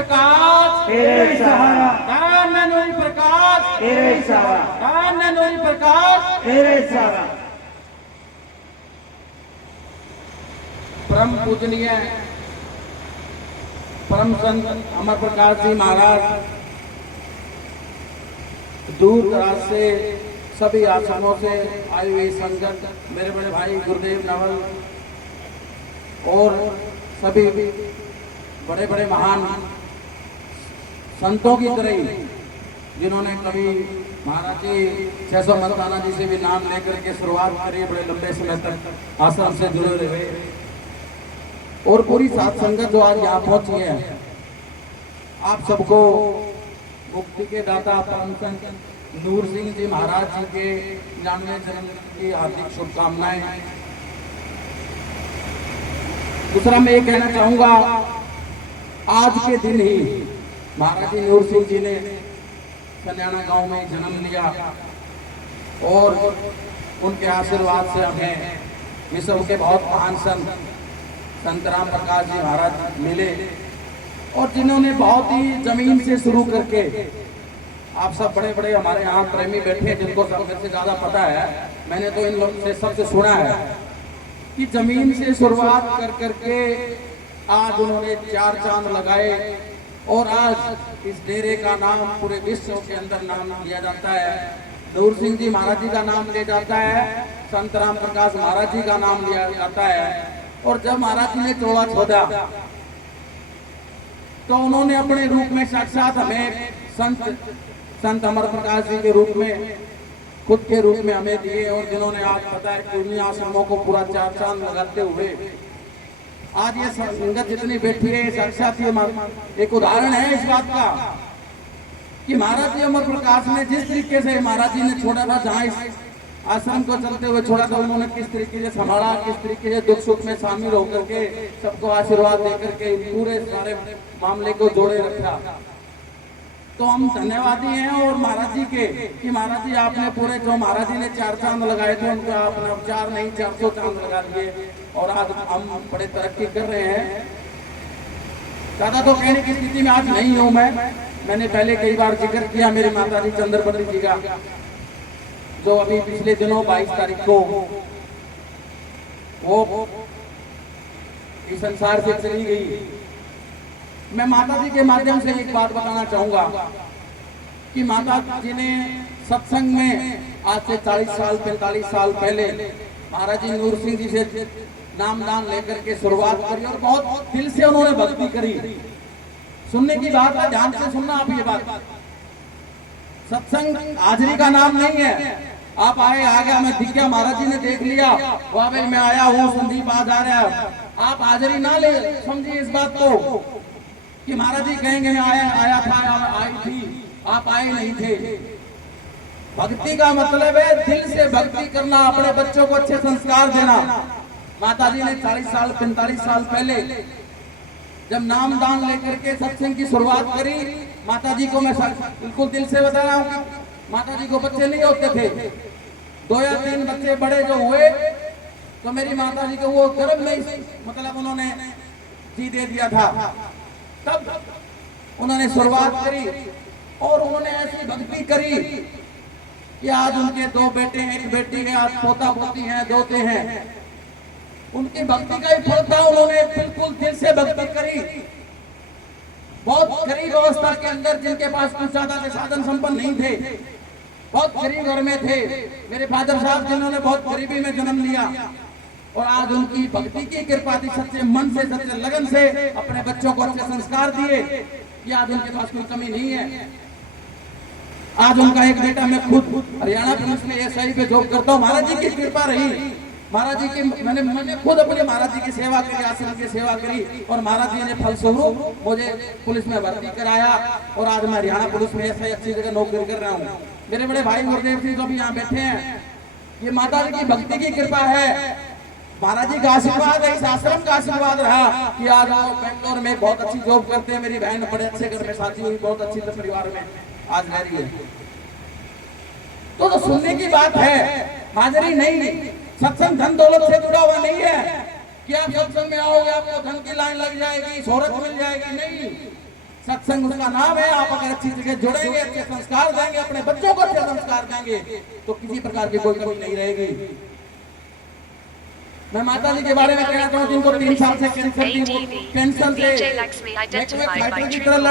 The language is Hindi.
प्रकाश तेरे सहारा, धन नूरी प्रकाश तेरे सहारा, धन नूरी प्रकाश तेरे सहारा। परम पूजनीय परम संत अमर प्रकाश जी महाराज दूर दराज से सभी आश्रमों से आए हुए संगत, मेरे बड़े भाई गुरुदेव नवल और सभी बड़े बड़े महान संतों की तरह ही जिन्होंने कभी महाराज जी 600 मस्ताना जी से भी नाम लेकर के शुरुआत करी, बड़े लंबे समय तक आश्रम से जुड़े रहे और पूरी साथ संगत जो आज यहाँ पहुंची है, आप सबको मुक्ति के दाता परम संत नूर सिंह जी महाराज जी के 99वें जन्म की हार्दिक शुभकामनाएं। दूसरा मैं ये कहना चाहूंगा, आज के दिन ही महाराज जी नूर सिंह जी ने कल्याणा गांव में जन्म लिया और उनके आशीर्वाद से हमें विश्व के बहुत महान संत राम प्रकाश जी महाराज मिले और जिन्होंने बहुत ही जमीन से शुरू करके, आप सब बड़े बड़े हमारे यहाँ प्रेमी बैठे हैं जिनको सबसे ज्यादा पता है, मैंने तो इन लोगों से सबसे सुना है कि जमीन से शुरुआत कर करके आज उन्होंने 4 चांद लगाए और आज इस डेरे का नाम पूरे विश्व के अंदर नाम लिया जाता है। नूर सिंह जी महाराज जी का नाम लिया जाता है, संत राम प्रकाश महाराज जी का नाम लिया जाता है। और जब महाराज जी ने चोला छोड़ा तो उन्होंने अपने रूप में साक्षात हमें संत अमर प्रकाश जी के रूप में, खुद के रूप में हमें दिए और जिन्होंने आज पता है कि उन्हीं आश्रमों को पूरा 4 चांद लगाते हुए आज ये संगत जितनी बैठी है, साक्षात ये एक उदाहरण है इस बात का कि महाराज जी अमर प्रकाश ने जिस तरीके से महाराज जी ने छोड़ा था, जहाँ इस आश्रम को चलते हुए छोड़ा था, उन्होंने किस तरीके से संभाला, किस तरीके से दुख सुख में शामिल होकर के सबको आशीर्वाद देकर के पूरे सारे मामले को जोड़े रखा। तो हम धन्यवादी हैं और महाराज जी के कि महाराज जी आपने पूरे जो महाराज जी ने 4 चांद लगाए थे उनको आपने 4 नहीं 400 चांद लगा दिए और आज हम बड़े तरक्की कर रहे हैं। ज्यादा तो कहने की स्थिति में आज नहीं हूँ मैंने पहले कई बार जिक्र किया मेरी माता जी चंद्रपति जी का, जो अभी पिछले दिनों 22 तारीख को वो इस संसार से चली गई। मैं माता जी के माध्यम से एक बात बताना चाहूंगा कि माता जी ने सत्संग में आज से 40 साल 45 साल पहले महाराज जी नूर सिंह जी से नामदान लेकर के शुरुआत करी और बहुत दिल से उन्होंने भक्ति करी। सुनने की बात है, ध्यान से सुनना आप ये बात। सत्संग हाजिरी का नाम नहीं है, आप आए आ गया, मैं दिख गया, महाराज जी ने देख लिया, वाह भाई मैं आया हूँ, संदीप आज आ रहा है, आप हाजिरी ना ले। समझिए इस बात को कि महाराज जी कहेंगे मैं आया था, आई थी, आप आए नहीं थे। भक्ति का मतलब है दिल से भक्ति करना, अपने बच्चों को अच्छे संस्कार देना। माता जी ने 40 साल 45 साल पहले जब नामदान लेकर के सत्संग की शुरुआत करी, माता जी को मैं बिल्कुल दिल से बता रहा हूँ, माता जी को बच्चे नहीं होते थे, 2 या 3 बच्चे बड़े जो हुए तो मेरी माता जी को वो गर्भ में मतलब उन्होंने जी दे दिया था। तब उन्होंने शुरुआत करी और उन्होंने ऐसी भक्ति करी कि आज उनके 2 बेटे हैं, 1 बेटी है, आज पोता पोती हैं, दोते हैं। उनकी भक्ति का ही फल था, उन्होंने बिल्कुल दिल से भक्ति करी। बहुत गरीब अवस्था के अंदर जिनके पास कुछ ज्यादा साधन संपन्न नहीं थे, बहुत गरीब घर में थे, मेरे फादर साहब जिन्होंने बहुत गरीबी में जन्म लिया और आज उनकी भक्ति की कृपा थी, सच्चे मन से सच्चे लगन से अपने बच्चों को अच्छे संस्कार दिए कि आज उनके पास कोई कमी नहीं है। आज उनका एक बेटा, मैं खुद हरियाणा पुलिस में एसआई पे जॉब करता हूँ, महाराज जी की कृपा रही। महाराज जी की मैंने खुद अपने महाराज जी की सेवा करी, आश्रम की सेवा करी और महाराज जी ने फलस्वरूप मुझे पुलिस में भर्ती कराया और आज मैं हरियाणा पुलिस में एसआई अच्छी जगह नौकरी कर रहा हूँ। मेरे बड़े भाई गुरुदेव जी जो भी यहाँ बैठे हैं, ये माता जी की भक्ति की कृपा है, महाराज जी का आशीर्वाद है, इस आश्रम का आशीर्वाद रहा कि आज वो बेंगलोर में बहुत अच्छी जॉब करते हैं। मेरी बहन बड़े अच्छे घर में शादी हुई, बहुत अच्छी परिवार में आज रह रही है। तो सुनने की बात है, हाजिरी नहीं। सत्संग धन दौलत से जुड़ा हुआ नहीं है कि आप सत्संग में आओगे आपको धन की लाइन लग जाएगी, शोहरत मिल जाएगी, नहीं। सत्संग उसका नाम है। आप अगर अच्छी जगह जुड़ेंगे, अच्छे संस्कार देंगे, अपने बच्चों को अच्छे संस्कार देंगे, तो किसी प्रकार की कोई कमी नहीं रहेगी। मैं माता जी के बारे में कहना चाहूँ, जिनको 3 साल से कैंसर की, कैंसर से की तरह लड़